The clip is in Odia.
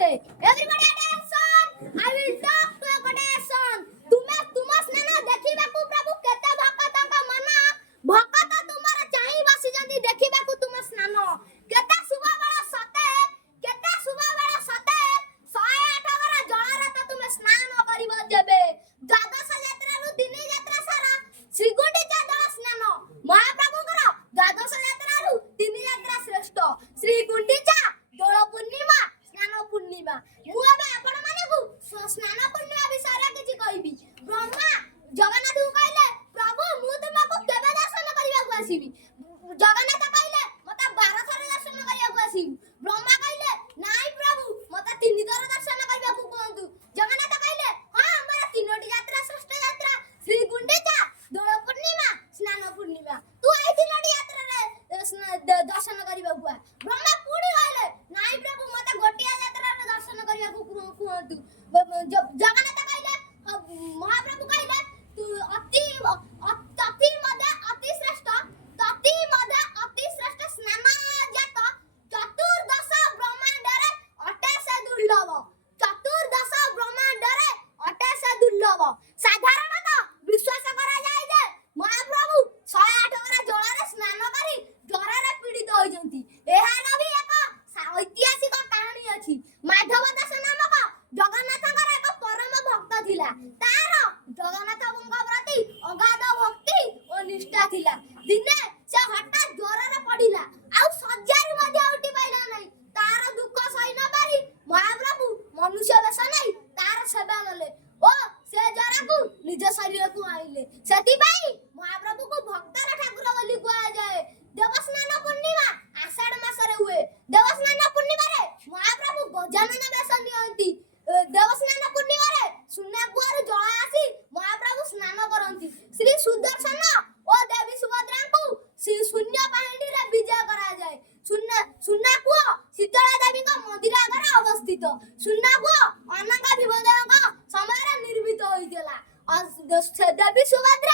Everybody attention! I will talk to a quotation. ତୁମେ ତୁମ ସ୍ନାନ ଦେଖିବାକୁ ପ୍ରଭୁ କେତେ ଭକ୍ତଙ୍କ ମନ ଭକ୍ତ ତୁମର ଚାହିଁ ବସିଛନ୍ତି ଦେଖିବାକୁ ତୁମ ସ୍ନାନ କେତେ ଶୁଭ ବେଳ ସତେ କେତେ ଶୁଭ ବେଳ ସତେ 108 ଘର ଜଳରେ ତ ତୁମେ ସ୍ନାନ କରିବ ଯେବେ ଦ୍ୱାଦଶ ଯାତ୍ରାରୁ ତିନି ଯାତ୍ରା ସାରା ଶ୍ରୀଗୁଣ୍ଡିଚା ଜଳ ସ୍ନାନ ମହାପ୍ରଭୁଙ୍କର ଦ୍ୱାଦଶ ଯାତ୍ରାରୁ ତିନି ଯାତ୍ରା ଶ୍ରେଷ୍ଠ ଶ୍ରୀଗୁଣ୍ଡିଚା ଦୋଳ ପୂର୍ଣ୍ଣିମା ସ୍ନାନ ପୂର୍ଣ୍ଣିମା ମୁଁ ଏବେ ଆପଣମାନଙ୍କୁ ସ୍ନାନ ପୂର୍ଣ୍ଣିମା ବିଷୟରେ କିଛି କହିବି ବ୍ରହ୍ମା ଜଗନ୍ନାଥଙ୍କୁ କହିଲେ ପ୍ରଭୁ ମୁଁ ତୁମକୁ କେବେ ଦର୍ଶନ କରିବାକୁ ଆସିବି ଜଗନ୍ନାଥ କହିଲେ ମତେ 12 ଥର ଦର୍ଶନ କରିବାକୁ ଆସିବି ବ୍ରହ୍ମା କହିଲେ ନାଇଁ ପ୍ରଭୁ ମତେ 3 ଥର ଦର୍ଶନ କରିବାକୁ କୁହନ୍ତୁ ଜଗନ୍ନାଥ କହିଲେ ହଁ ଆମର ତିନୋଟି ଯାତ୍ରା ଶ୍ରେଷ୍ଠ ଯାତ୍ରା ଶ୍ରୀ ଗୁଣ୍ଡିଚା ଦୋଳ ପୂର୍ଣ୍ଣିମା ସ୍ନାନ ପୂର୍ଣ୍ଣିମା ତୁ ଏଇ ତିନୋଟି ଯାତ୍ରାରେ ଦର୍ଶନ କରିବାକୁ ଆ ବ୍ରହ୍ମା ପୁଣି କହିଲେ ନାଇଁ ପ୍ରଭୁ ମତେ ଗୋଟିଏ ଯାତ୍ରାରେ ଦର୍ଶନ କରିବାକୁ କୁହନ୍ତୁ ଜଗନ୍ନାଥ କହିଲେ ମହାପ୍ରଭୁ କହିଲେ ତୁ ତତି ମଧ୍ୟ ଅତି ଶ୍ରେଷ୍ଠ ତତି ମଧ୍ୟ ଅତି ଶ୍ରେଷ୍ଠ ସ୍ନାନ ଜାତ ଚତୁର୍ଦଶ ବ୍ରହ୍ମାଣ୍ଡରେ ଅଟେ ସେ ଦୁର୍ଲଭ ଚତୁର୍ଦଶ ବ୍ରହ୍ମାଣ୍ଡରେ ଅଟେ ସେ ଦୁର୍ଲଭ ସାଧାରଣତଃ ବିଶ୍ୱାସ କରାଯାଏ ଯେ ମହାପ୍ରଭୁ 108 ଘର ଜଳରେ ସ୍ନାନ କରି ଜ୍ୱରରେ ପୀଡ଼ିତ ହୋଇଛନ୍ତି ଏହାର ବି ଏକ ଐତିହାସିକ କାହାଣୀ ଅଛି ମାଧବ ଦାସ ନାମକ ଜଗନ୍ନାଥଙ୍କର ଏକ ପରମ ଭକ୍ତ ଥିଲା ତାର ଜଗନ୍ନାଥଙ୍କ ପ୍ରତି ଅଗାଧ ଭକ୍ତି ଓ ନିଷ୍ଠା ଥିଲା ଦିନେ ସେ ହଠାତ୍ ଜ୍ୱରରେ ପଡ଼ିଲା ଆଉ ଶଯ୍ୟାରୁ ମଧ୍ୟ ଉଠି ପାଇଲା ନାହିଁ ତାର ଦୁଃଖ ସହି ନ ପାରି ମହାପ୍ରଭୁ ମନୁଷ୍ୟ ବେଶ ନେଇ ତାର ସେବା କଲେ ଓ ସେ ଜ୍ୱରକୁ ନିଜ ଶରୀରକୁ ଆଣିଲେ ସେଥିପାଇଁ ମହାପ୍ରଭୁକୁ ଭକ୍ତର ଠାକୁର ବୋଲି କୁହାଯାଏ ଦେବସ୍ନାନ ପୂର୍ଣ୍ଣିମା ଆଷାଢ଼ ମାସରେ ହୁଏ ଦେବସ୍ନାନ ପୂର୍ଣ୍ଣିମାରେ ମହାପ୍ରଭୁ ଗଜାନନ ବେଶ ନିଅନ୍ତି ଦେବସ୍ନାନ ପୂର୍ଣ୍ଣିମାରେ ସୁନା କୂଅରୁ ଜଳ ଆସି ମହାପ୍ରଭୁ ସ୍ନାନ କରନ୍ତି ଶ୍ରୀ ସୁଦର୍ଶନ ଓ ଦେବୀ ସୁଭଦ୍ରାଙ୍କୁ ଶୂନ୍ୟ ପାଣିରେ ବିଜୟ କରାଯାଏ ସୁନା କୂଅ ଶୀତଳା ଦେବୀଙ୍କ ମନ୍ଦିର ଆଗରେ ଅବସ୍ଥିତ ସୁନା କୂଅ ଅନଙ୍ଗ ଭୀମଦେବଙ୍କ ସମୟରେ ନିର୍ମିତ ହୋଇଥିଲା ଦେବୀ ସୁଭଦ୍ରା